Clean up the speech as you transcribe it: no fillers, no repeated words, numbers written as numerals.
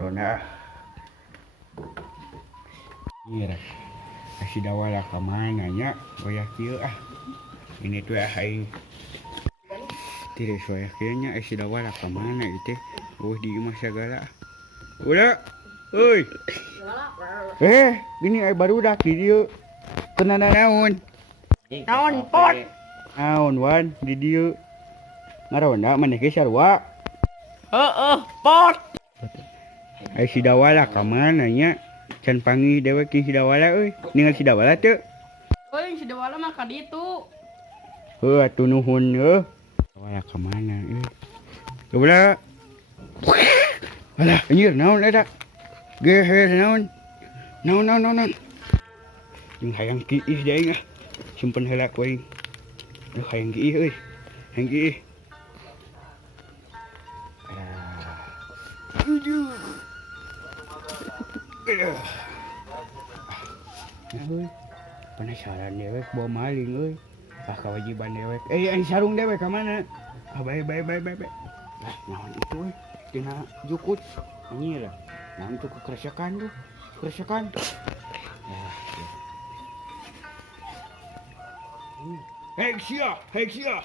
Rona. Iya. Kasih dawala ke mana nya? Goyak kieu ah. Ini tuh ai. Tidak soya kayaknya kasih dawala ke mana itu? Oh di imah segala. Udah. Euy. Gini ai baru dah di dieu. Kenana naon? Naon pot? Naon wan di dieu. Ngaronda maneh ge sarua. Pot. Ai si dawala ka mana nya? Can panggih dewek ki si dawala euy. Ningal si dawala teu. Euy, si Dewala mah ka ditu. Heuh atuh nuhun heuh. Dawala ka mana euy? Dawala. Alah, anjir naon eta? Geher naon? Naon. Jeung hayang kiih deui ah. Simpen heula ku aing. Duh hayang kiih euy. Hayang kiih. Penasaran dewek bawa maling euy. Kewajiban dewek. Ai sarung dewek ka mana? Ah bae. Lah naon itu euy? Tina jukut. Anjir. Naon tuh kekeresakan tuh? Kekeresakan. Hei sia.